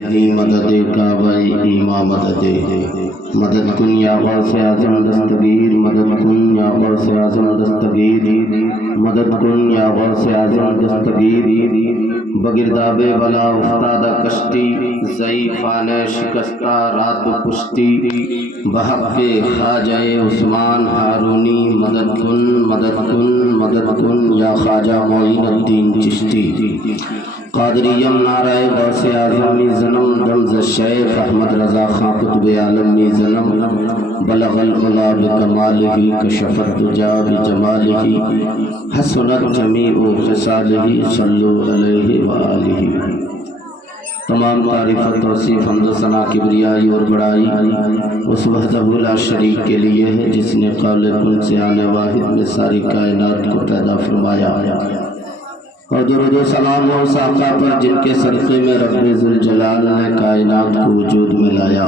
مدد کعبہ ایما مدد مدد کن یا غوث اعظم دستگیر مدد کن یا غوث اعظم دستگیر مدد کن یا غوث اعظم دستگیر بگرداب بلا افتادہ کشتی ضعیفان شکستہ رات پشتی بحق خواجہ عثمان ہارونی مدد کن مدد کن یا خواجہ معین الدین چشتی قادریم نعرہ غوث اعظمی زنم دمز شیخ احمد رضا خان قطب عالمی زنم بلغ العلا بکمالہ کشف الدجا بجمالہ حسنت جمیع خصالہ صلو علیہ وآلہ۔ تمام تعریف و توصیف حمد و ثنا کبریائی اور بڑائی اس وحدہ لا شریک کے لیے ہے جس نے قول کن سے آنے واحد میں ساری کائنات کو پیدا فرمایا، اور درود و سلام و آقا پر جن کے صدقے میں رب ذوالجلال نے کائنات کو وجود میں لایا۔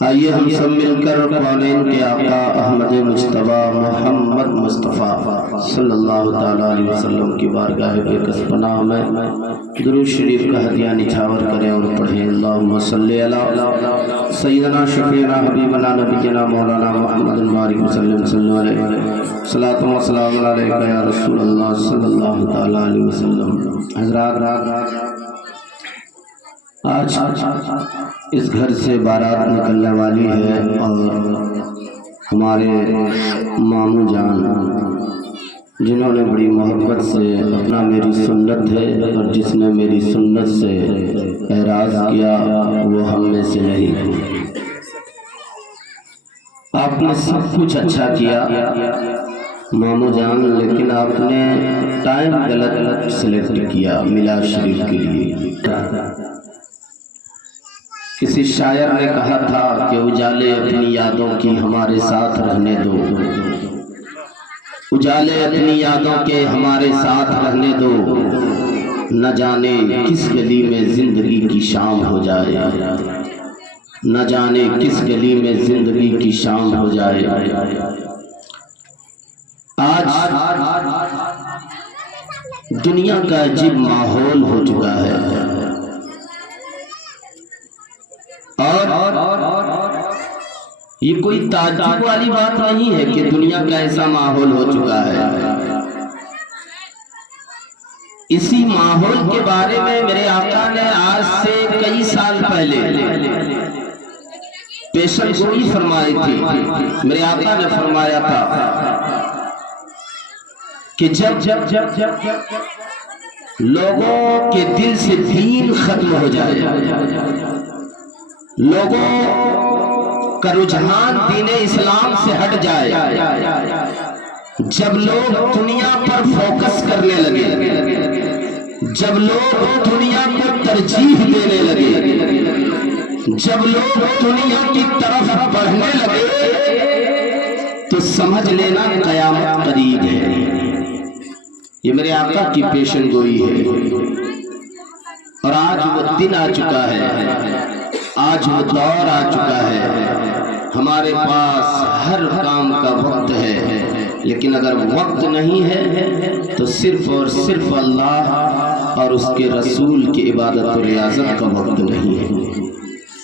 آئیے ہم سب مل کر کونین کے آقا احمد مجتبی محمد مصطفیٰ صلی اللہ تعالیٰ علیہ وسلم کی بارگاہ بے کس پناہ میں درود شریف کا ہدیہ نچھاور کریں اور پڑھیں۔ اللہم صلی علی سیدنا شفیعنا حبیبنا نبینا مولانا محمد مبارک وسلم صلی اللہ علیہ صلاۃ و سلام علیکہ یا رسول اللہ صلی اللہ تعالیٰ علیہ وسلم۔ حضرات، آج اس گھر سے بارات نکلنے والی ہے اور ہمارے ماموں جان جنہوں نے بڑی محبت سے اپنا میری سنت ہے اور جس نے میری سنت سے اعراض کیا وہ ہم میں سے نہیں۔ آپ نے سب کچھ اچھا کیا ماموں جان، لیکن آپ نے ٹائم غلط سلیکٹ کیا میلاد شریف کے لیے۔ کسی شاعر نے کہا تھا کہ اجالے اپنی یادوں کی ہمارے ساتھ رہنے دو، اجالے اپنی یادوں کے ہمارے ساتھ رہنے دو، نہ جانے کس گلی میں زندگی کی شام ہو جائے، نہ جانے کس گلی میں زندگی کی شام ہو جائے۔ آج دنیا کا عجیب ماحول ہو چکا ہے، اور یہ کوئی تعجب والی بات نہیں ہے کہ دنیا کا ایسا ماحول ہو چکا ہے۔ اسی ماحول کے بارے میں میرے آقا نے آج سے کئی سال پہلے پیشن گوئی فرمائی تھی۔ میرے آقا نے فرمایا تھا کہ جب لوگوں کے دل سے دین ختم ہو جائے، لوگوں کا رجحان دین اسلام سے ہٹ جائے، جب لوگ دنیا پر فوکس کرنے لگے، جب لوگ دنیا کو ترجیح دینے لگے، جب لوگ دنیا کی طرف بڑھنے لگے، تو سمجھ لینا قیامت قریب ہے۔ یہ میرے آقا کی پیشن گوئی ہے، اور آج وہ دن آ چکا ہے، آج وہ دور آ چکا ہے۔ ہمارے پاس ہر کام کا وقت ہے، لیکن اگر وقت نہیں ہے تو صرف اور صرف اللہ اور اس کے رسول کی عبادت و ریاضت کا وقت نہیں ہے۔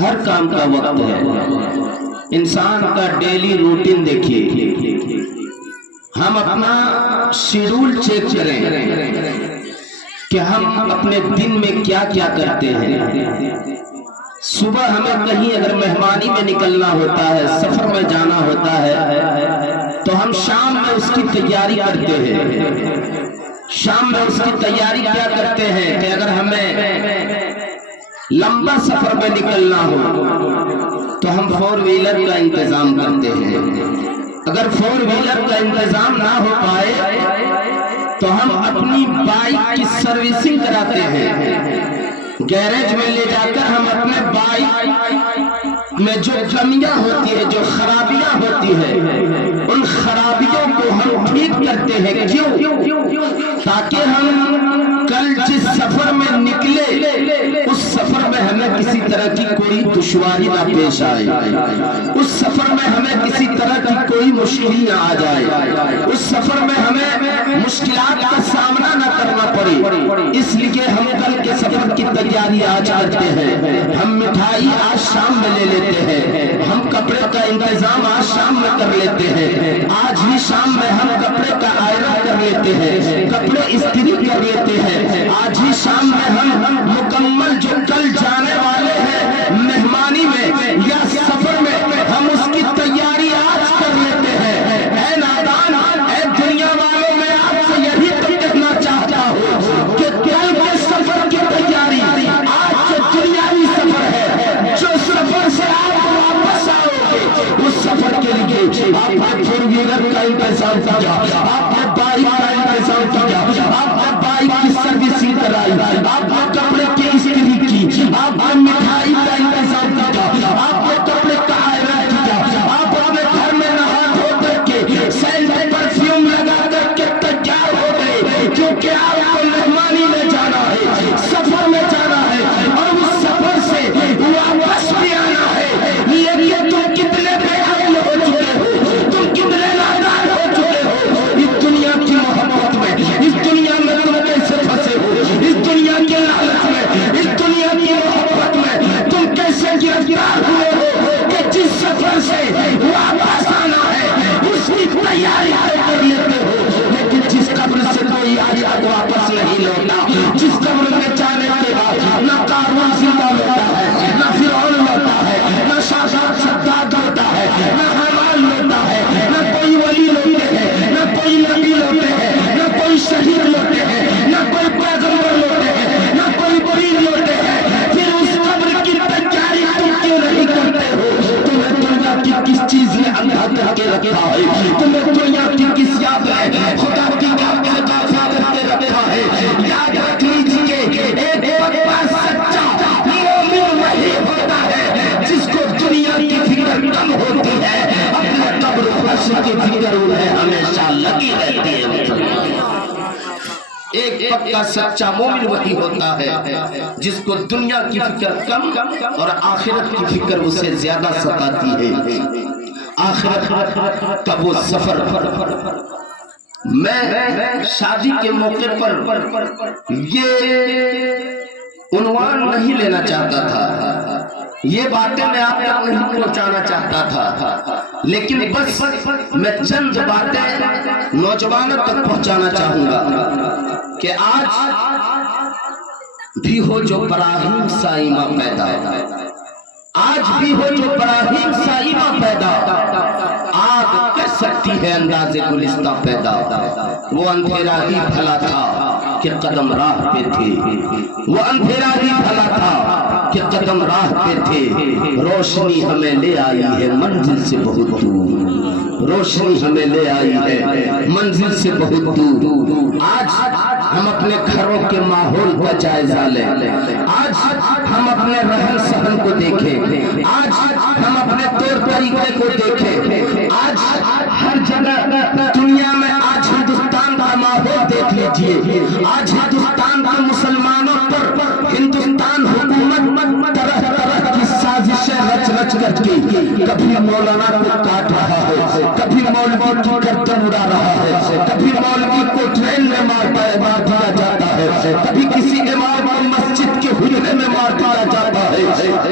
ہر کام کا وقت ہے۔ انسان کا ڈیلی روٹین دیکھیے، ہم اپنا شیڈول چیک کریں کہ ہم اپنے دن میں کیا کیا کرتے ہیں۔ صبح ہمیں کہیں اگر مہمانی میں نکلنا ہوتا ہے، سفر میں جانا ہوتا ہے، تو ہم شام میں اس کی تیاری کرتے ہیں۔ شام میں اس کی تیاری کیا کرتے ہیں کہ اگر ہمیں لمبا سفر میں نکلنا ہو تو ہم 4 ویلر کا انتظام کرتے ہیں۔ اگر 4 ویلر کا انتظام نہ ہو پائے تو ہم اپنی بائک کی سروسنگ کراتے ہیں۔ گیریج میں لے جا کر ہم اپنے بائک میں جو کمیاں ہوتی ہیں، جو خرابیاں ہوتی ہیں، ان خرابیوں کو ہم ٹھیک کرتے ہیں۔ کیوں؟ تاکہ ہم کل جس سفر میں نکلے اس سفر میں ہمیں کسی طرح کی کوئی دشواری نہ پیش آئے، اس سفر میں ہمیں کسی طرح کی کوئی مشکل نہ آ جائے، اس سفر میں ہمیں مشکلات کا سامنا نہ کرنا پڑے۔ پڑی، اس لیے ہم کل کے سفر کی تیاری آج کرتے ہیں، ہم مٹھائی آج شام میں لے لیتے ہیں، ہم کپڑے کا انتظام آج شام میں کر لیتے ہیں، آج ہی شام میں ہم کپڑے کا آئرن کر لیتے ہیں، کپڑے استری کر لیتے ہیں، آج ہی شام میں ہم مکمل جو کل جانے والے ہیں مہمانی میں یا سفر میں ہم اس کی تیاری آج کر لیتے ہیں۔ اے نادان، اے دنیا والوں، میں آپ سے یہی تو کہنا چاہتا ہوں کہ کل کے سفر کی تیاری آج جو دنیاوی سفر ہے، جو سفر سے آپ واپس آؤ گے، اس سفر کے لیے آپ نے فور ویلر کا انتظام کیا، آپ نے بائک کا انتظام کیا، آپ نے بائک کی سروسنگ کرائی، آپ نے کپڑے کی استری کی، آپ نے مٹھائی کا انتظام کیا، آپ نے کپڑے کا آئرن کیا، آپ اپنے گھر میں نہا دھو کر کے سینٹ پرفیوم لگا کر کے تیار ہو گئے، کیونکہ آپ کو مہمانی میں جانا ہے، سفر میں جانا ہے، اور اس سفر سے واپس بھی آنا ہے۔ لیکن تم کتنے بے عقل ہو چکے ہو، تم کتنے نادان ہو چکے ہو، اس دنیا کی محبت میں، اس دنیا میں تم کیسے پھنسے ہو، اس دنیا کے لالچ میں، اس دنیا کی محبت میں تم کیسے گرفتار ہوئے ہو کہ جس سفر سے واپس آنا ہے اس کی تیاری کر لیتے ہو، لیکن جس قبر سے کوئی آج تک واپس نہیں لوٹا، جس قبر میں جانے کے بعد نہ قارون زندہ لوٹا ہے، نہ فرعون لوٹا ہے، نہ شاداب شداد لوٹا ہے، نہ حمان لوٹا ہے، نہ کوئی ولی لوٹے ہیں، نہ کوئی نبی لوٹے ہیں، نہ کوئی شہید لوٹے ہیں، نہ کوئی پیغمبر لوٹے ہیں، نہ کوئی پیر لوٹے ہیں، پھر اس قبر کی تیاری تم کیوں نہیں کرتے ہو؟ تمہیں دنیا کی کس چیز نے اندھا کر کے رکھا ہے؟ تمہیں دنیا کی کس یاد ہے خدا کی یاد سے غافل کر کے رکھا ہے؟ یاد رکھ لیجئے، ایک پکا سچا مومن وہی ہوتا ہے جس کو دنیا کی فکر کم ہوتی ہے، اپنے قبر و حشر کی فکر انہیں ہمیشہ لگی رہتی ہے۔ ایک پکا سچا مومن وہی ہوتا ہے جس کو دنیا کی فکر کم اور آخرت کی فکر اسے زیادہ ستاتی ہے۔ آخرت کا وہ سفر، میں شادی کے موقع پر یہ عنوان نہیں لینا چاہتا تھا، یہ باتیں میں آپ تک نہیں پہنچانا چاہتا تھا، لیکن بس میں چند باتیں نوجوانوں تک پہنچانا چاہوں گا کہ آج بھی ہو جو براہیم سا ایمان پیدا، آج بھی ہو جو براہیم سا ایمان پیدا، آگ کر سکتی ہے انداز گلستہ پیدا، وہ اندھیرا ہی بھلا تھا کہ قدم راہ پہ تھے، وہ اندھیرا ہی بھلا تھا کہ قدم راہ پہ تھے، روشنی ہمیں لے آئی ہے منزل سے بہت دور، روشنی ہمیں لے آئی ہے منزل سے بہت دور۔ آج ہم اپنے گھروں کے ماحول کا جائزہ لیں، آج ہم اپنے رہن سہن کو دیکھیں، آج ہم اپنے طور طریقے کو دیکھیں، آج ہر جگہ دنیا میں آج ہندوستان کا ماحول دیکھ لیجئے، آج ہندوستان کے مسلمانوں پر ہندوستان حکومت طرح طرح کی سازشیں رچ رچ کر کے کبھی مولانا کو کاٹ رہا ہے، کبھی مولوی کی گردن اڑا رہا ہے، کبھی مولوی کو ٹرین میں مار دیا جاتا ہے، کبھی کسی امام کو مسجد کے حجرے میں مار دیا جاتا ہے،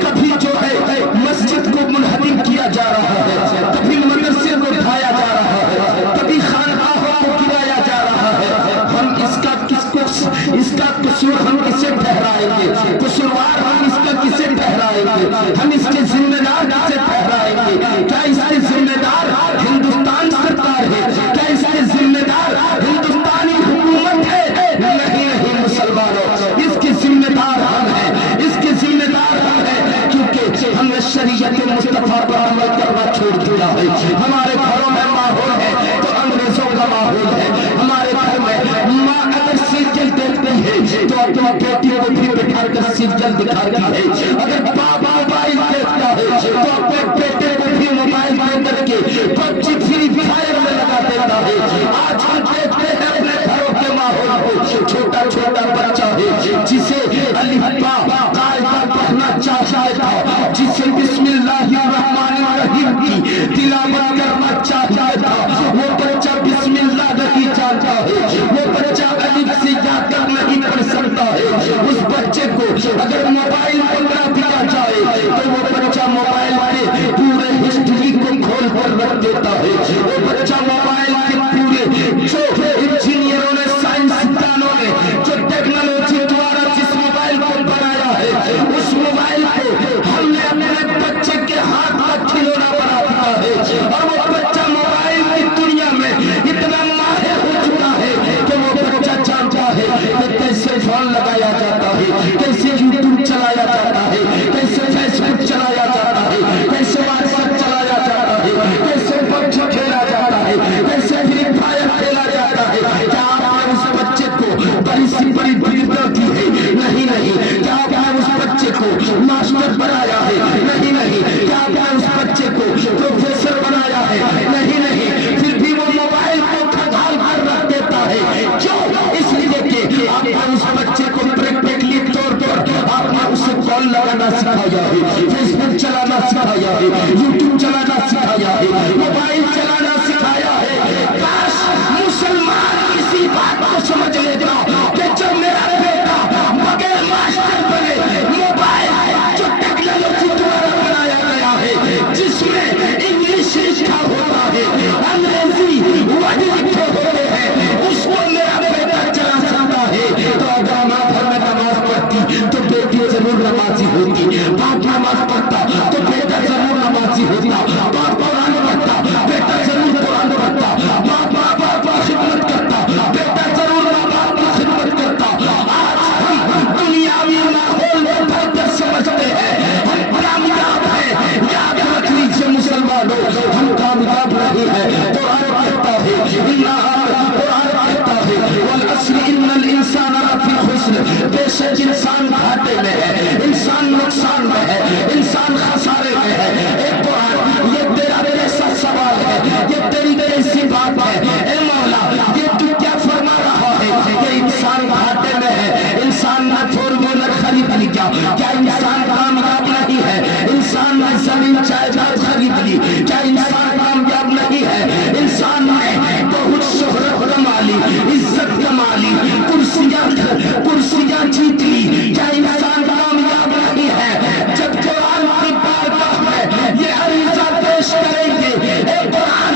کبھی جو ہے مسجد کو منہدم کیا جا رہا ہے، کبھی مدرسے کو ڈھایا جا رہا ہے، کبھی خانقاہوں کو گرایا جا رہا ہے۔ ہم اس کا قصور ہم کسے ٹھہرائیں گے؟ قصوروار ہم اس کا کسے ٹھہرائیں گے؟ ہم اس کے ذمہ دار کسے ٹھہرائیں گے؟ کیا اس کے ذمہ دار ہندوستان سرکار ہے؟ کیا اس کے ذمہ دار ہندوستانی حکومت ہے؟ نہیں مسلمانوں، اس کے ذمہ دار ہم ہیں، اس کے ذمہ دار ہم ہیں، کیونکہ ہم نے شریعت مصطفیٰ پر عمل کرنا چھوڑ دیا ہے۔ ہمارے گھروں میں ماحول ہے تو انگریزوں کا ماحول ہے، ہمارے گھر میں ماں اگر سیریل دیکھتی ہے تو اپنی بیٹی کو بھی بٹھا کر سیریل دکھاتی ہے، اگر باپ موبائل دیکھتا ہے تو اپنے بیٹے کو بھی موبائل دے کر کے بچی فری فائر میں لگا دیتا ہے۔ آج ہم دیکھتے ہیں اپنے گھروں کے ماحول کو، چھوٹا چھوٹا بچہ ہے جسے الف با قاعدہ پڑھنا چاہتا تھا، جسے بسم اللہ الرحمن الرحیم کی تلاوت کرنا چاہتا تھا، وہ بچہ بسم اللہ نہیں جانتا ہے، وہ بچہ الف سے جا کر نہیں ماسٹر بنایا ہے؟ نہیں نہیں. کیا آپ نے اس بچے کو پروفیسر بنایا ہے؟ نہیں نہیں. پھر بھی وہ موبائل کو کھنگال کر رکھ دیتا ہے. کیوں؟ اس لیے کہ آپ نے اس بچے کو پریکٹیکلی طور پر آپ نے اسے کال لگانا سکھایا ہے, فیس بک چلانا سکھایا ہے, یوٹیوب چلانا سکھایا ہے, موبائل چلانا سکھایا ہے. کاش مسلمان اسی بات کو سمجھ لیتا کہ جب میرا بیٹا بغیر ماسٹر بنے, موبائل جو ٹیکنالوجی دوارا بنایا گیا ہے, جس میں انگلش لکھا ہوتا ہے, انگریزی ورڈ لکھے ہوتے ہیں, اس کو میرا بیٹا چلا سکتا ہے. تو اگر ماں گھر میں نماز پڑھتی تو بیٹی ضرور نمازی ہوتی, باپ نماز پڑھتا تو بیٹا ضرور نمازی ہوتا, باپ قرآن پڑھتا بیٹا ضرور قرآن پڑھتا, باپ ماں باپ کی خدمت کرتا بیٹا ضرور ماں باپ کی خدمت کرتا. آج ہم دنیاوی ماحول میں بہتر سمجھتے ہیں, ہم کامیاب ہیں. یاد رکھ لیجیے مسلمانوں, ہم کامیاب نہیں ہیں. قرآن کہتا ہے قرآن کہتا ہے والعصر ان الانسان لفی خسر, بے شک انسان گھاٹے میں ہے, انسان نقصان میں ہے, انسان خسارے میں ہے. اے قرآن, یہ تیرا کیسا سوال ہے, یہ تیری کیسی بات ہے؟ اے مولا, یہ تو کیا فرما رہا ہے کہ انسان گھاٹے میں ہے, انسان نہ فور ویلر خرید لیا, کیا انسان کامیاب نہیں ہے؟ انسان نے زمین جائیداد خرید لی, کیا انسان کامیاب نہیں ہے؟ انسان نے بہت شہرت کما لی, عزت کما لی, کرسیاں جیت لی, کیا انسان کامیاب نہیں ہے؟ جب قرآن کی بارگاہ میں یہ عریضہ پیش کریں گے, اے قرآن,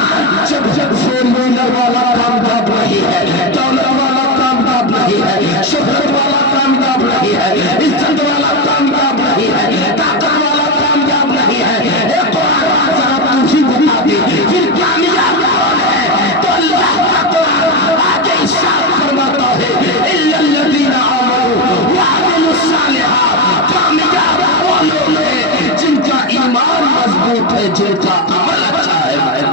جب فور ویلر والا کامیاب نہیں ہے, دولت والا کامیاب نہیں ہے, شہرت والا کامیاب نہیں ہے, عزت والا کامیاب نہیں ہے, طاقت والا کامیاب نہیں ہے. اے قرآن, ذرا تو ہی بتا دے پھر کامیاب کون ہے؟ تو اللہ کا قرآن آگے ارشاد فرماتا ہے الا الذین آمنوا وعملوا الصالحات, کامیاب وہ لوگ ہیں جن کا ایمان مضبوط ہے, جن کا عمل اچھا ہے.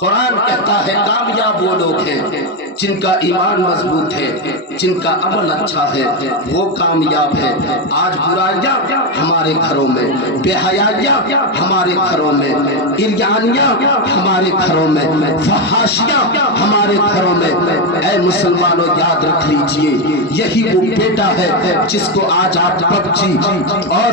قرآن کہتا ہے کامیاب وہ لوگ ہیں جن کا ایمان مضبوط ہے, جن کا عمل اچھا ہے, وہ کامیاب ہے. آج برائیاں ہمارے گھروں میں, بے حیائیاں ہمارے گھروں میں, عریانیاں ہمارے گھروں میں, فحاشیاں ہمارے گھروں میں. اے مسلمانوں, یاد رکھ لیجئے, یہی وہ بیٹا ہے جس کو آج آپ پب جی اور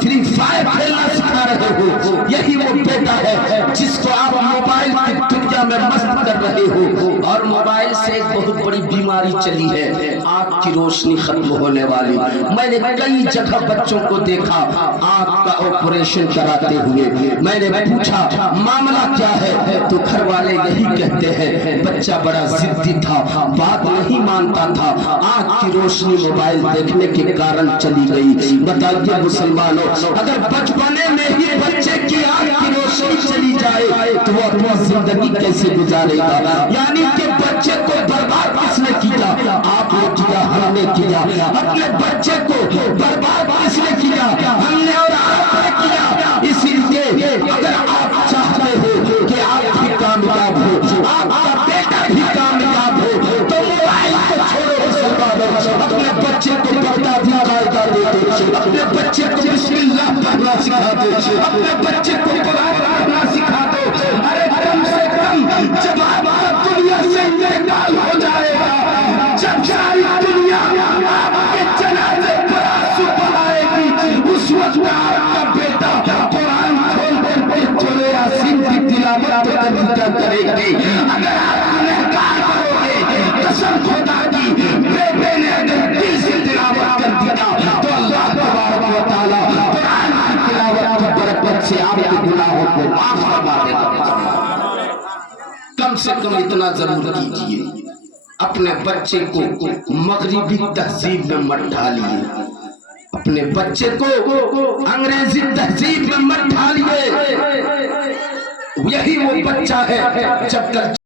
فری فائر کھیلنا سکھا رہے ہو, یہی وہ بیٹا ہے جس کو آپ موبائل کی دنیا میں مست کر رہے ہو. اور موبائل سے ایک بہت بڑی بیماری چلی ہے, آنکھ کی روشنی ختم ہونے والی. میں نے کئی جگہ بچوں کو دیکھا آنکھ کا آپریشن کراتے ہوئے. میں نے پوچھا معاملہ کیا ہے, تو گھر والے یہی کہتے ہیں بچہ بڑا ضدی تھا, بات نہیں مانتا تھا, آنکھ کی روشنی موبائل دیکھنے کے کارن چلی گئی. بتائیے مسلمانوں, اگر بچپنے میں ہی بچے کی آنکھ کی روشنی چلی جائے تو وہ اپنی زندگی کیسے گزارے گا؟ یعنی کہ بچے کو برباد کس نے کیا؟ آپ نے کیا, ہم نے کیا. اپنے بچے کو برباد کس نے کیا؟ ہم نے اور آپ نے کیا. اسی لیے اگر آپ چاہتے ہو کہ آپ بھی کامیاب ہو, آپ کا بیٹا بھی کامیاب ہو, تو موبائل کو چھوڑو مسلمانوں, اپنے بچے کو بغدادی قاعدہ دے دو, اپنے بچے کو بسم اللہ پڑھنا سکھا دو, اپنے بچے کو قرآن پڑھنا سکھا دو. ارے کم سے کم جب آپ دنیا سے انتقال ہو جائے گا, جب ساری دنیا آپ کے جنازے پر آنسو بہائے گی, اس وقت آپ کا بیٹا قرآن کھول کر کے سورہ یاسین کی تلاوت کیا کرے گی. اگر آپ گنہگار کرو گے, قسم خدا کی, بیٹے نے اگر دل سے تلاوت کر دیا تو اللہ تبارک و تعالی قرآن کی تلاوت کی برکت سے آپ کے گناہوں کو معاف فرما دے گا. کم سے کم اتنا ضرور کیجئے, اپنے بچے کو مغربی تہذیب میں مت ڈالیے, اپنے بچے کو انگریزی تہذیب میں مت ڈالیے. یہی وہ بچہ ہے جب تک